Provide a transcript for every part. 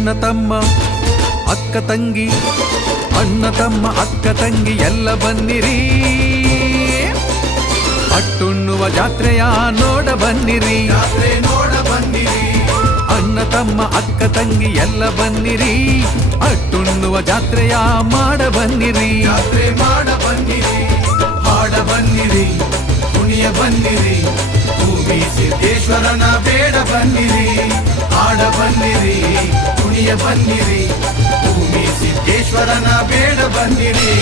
ಅಣ್ಣ ತಮ್ಮ ಅಕ್ಕ ತಂಗಿ, ಅಣ್ಣ ತಮ್ಮ ಅಕ್ಕ ತಂಗಿ ಎಲ್ಲ ಬನ್ನಿರಿ, ಅಟ್ಟುಣ್ಣುವ ಜಾತ್ರೆಯ ನೋಡ ಬನ್ನಿರಿ, ನೋಡ ಬನ್ನಿರಿ. ಅಣ್ಣ ತಮ್ಮ ಅಕ್ಕ ತಂಗಿ ಎಲ್ಲ ಬನ್ನಿರಿ, ಅಟ್ಟುಣ್ಣುವ ಜಾತ್ರೆಯ ಮಾಡ ಬನ್ನಿರಿ, ಜಾತ್ರೆ ಮಾಡ ಬನ್ನಿರಿ. ಹಾಡ ಬನ್ನಿರಿ, ಕುಣಿಯ ಬನ್ನಿರಿ, ಭೂಮಿ ಸಿದ್ದೇಶ್ವರನ ಬೇಡ ಬನ್ನಿರಿ. ಹಾಡ ಬನ್ನಿರಿ, ಕುಣಿಯ ಬನ್ನಿರಿ, ಭೂಮಿ ಸಿದ್ದೇಶ್ವರನ ಬೇಡ ಬನ್ನಿರಿ.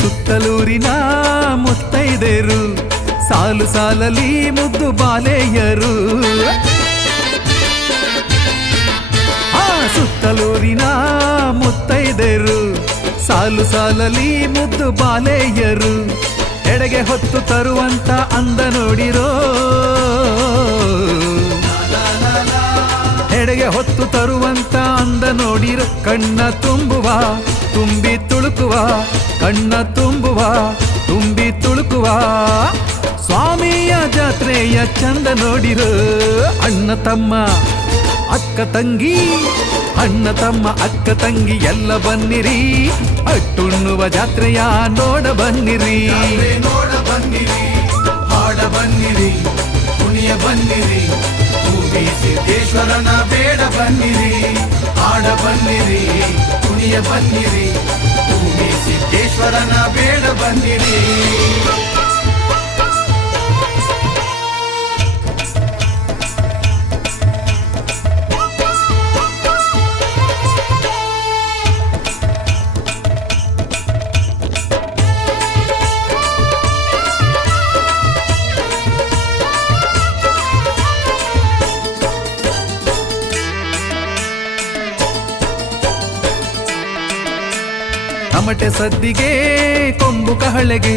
ಸುತ್ತಲೂರಿನ ಮುತ್ತೈದೆರು ಸಾಲು ಸಾಲಲಿ ಮುದ್ದು ಬಾಲೆಯರು, ಸುತ್ತಲೂರಿನ ಮುತ್ತೈದೆರು ಸಾಲು ಸಾಲಲಿ ಮುದ್ದು ಬಾಲೆಯರು, ಎಡೆಗೆ ಹೊತ್ತು ತರುವಂತ ಅಂದ ನೋಡಿರೋ, ಎಡೆಗೆ ಹೊತ್ತು ತರುವಂತ ಅಂದ ನೋಡಿರೋ, ಕಣ್ಣ ತುಂಬುವ ತುಂಬಿ ತುಳುಕುವ, ಕಣ್ಣ ತುಂಬುವ ತುಂಬಿ ತುಳುಕುವ ಸ್ವಾಮಿಯ ಜಾತ್ರೆಯ ಚಂದ ನೋಡಿರೋ. ಅಣ್ಣ ತಮ್ಮ ಅಕ್ಕ ತಂಗಿ, ಅಣ್ಣ ತಮ್ಮ ಅಕ್ಕ ತಂಗಿ ಎಲ್ಲ ಬನ್ನಿರಿ, ಅಟ್ಟುಣ್ಣುವ ಜಾತ್ರೆಯ ನೋಡ ಬನ್ನಿರಿ, ನೋಡ ಬನ್ನಿರಿ. ಹಾಡ ಬನ್ನಿರಿ, ಕುಣಿಯ ಬನ್ನಿರಿ, ಭೂಮಿ ಸಿದ್ದೇಶ್ವರನ ಬೇಡ ಬನ್ನಿರಿ. ಹಾಡ ಬನ್ನಿರಿ, ಕುಣಿಯ ಬನ್ನಿರಿ, ಭೂಮಿ ಸಿದ್ದೇಶ್ವರನ ಬೇಡ ಬನ್ನಿರಿ. ತಮಟೆ ಸದ್ದಿಗೆ ಕೊಂಬು ಕಹಳೆಗೆ,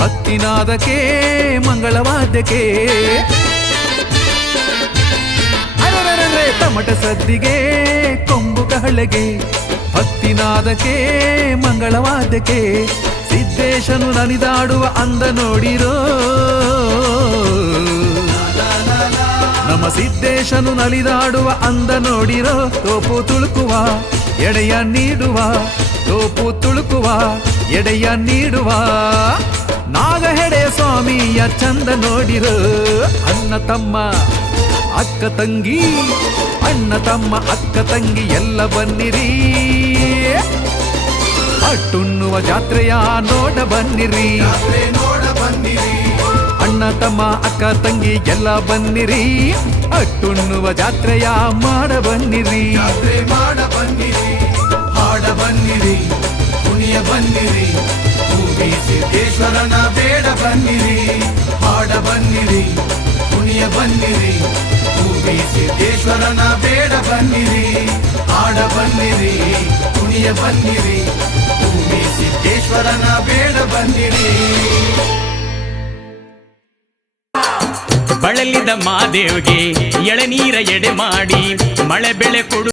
ಭಕ್ತಿನಾದಕ್ಕೆ ಮಂಗಳವಾದ್ಯಕ್ಕೆ, ಅರರರರೆ ತಮಟೆ ಸದ್ದಿಗೆ ಕೊಂಬು ಕಹಳೆಗೆ, ಭಕ್ತಿನಾದಕ್ಕೆ ಮಂಗಳವಾದ್ಯಕ್ಕೆ, ಸಿದ್ದೇಶನು ನಲಿದಾಡುವ ಅಂದ ನೋಡಿರೋ, ನಮ್ಮ ಸಿದ್ದೇಶನು ನಲಿದಾಡುವ ಅಂದ ನೋಡಿರೋ, ತೋಪು ತುಳುಕುವ ಎಡೆಯ ನೀಡುವ, ತೋಪು ತುಳುಕುವ ಎಡೆಯ ನೀಡುವ ನಾಗಹೆಡೆ ಸ್ವಾಮಿಯ ಚಂದ ನೋಡಿರೋ. ಅಣ್ಣ ತಮ್ಮ ಅಕ್ಕ ತಂಗಿ, ಅಣ್ಣ ತಮ್ಮ ಅಕ್ಕ ತಂಗಿ ಎಲ್ಲ ಬನ್ನಿರಿ, ಅಟ್ಟುಣ್ಣುವ ಜಾತ್ರೆಯ ನೋಡ ಬನ್ನಿರಿ, ನೋಡ ಬನ್ನಿರಿ. ಅಣ್ಣ ತಮ್ಮ ಅಕ್ಕ ತಂಗಿ ಎಲ್ಲ ಬನ್ನಿರಿ, ಅಟ್ಟುಣ್ಣುವ ಜಾತ್ರೆಯ ಮಾಡ ಬನ್ನಿರಿ, ಜಾತ್ರೆ ಮಾಡ ಬನ್ನಿರಿ. ಹಾಡ ಬನ್ನಿರಿ, ಕುಣಿಯ ಬನ್ನಿರಿ, ಭೂಮಿ ಸಿದ್ದೇಶ್ವರನ ಬೇಡ ಬನ್ನಿರಿ. ಹಾಡ ಬನ್ನಿರಿ, ಕುಣಿಯ ಬನ್ನಿರಿ, ಭೂಮಿ ಸಿದ್ದೇಶ್ವರನ ಬೇಡ ಬನ್ನಿರಿ. ಹಾಡ ಬನ್ನಿರಿ, ಕುಣಿಯ ಬನ್ನಿರಿ, ಭೂಮಿ ಸಿದ್ದೇಶ್ವರನ ಬೇಡ ಬನ್ನಿರಿ. ಬಳಲಿದ ಮಾದೇವ್ಗೆ ಎಳನೀರ ಎಡೆ ಮಾಡಿ ಮಳೆ ಬೆಳೆ ಕೊಡು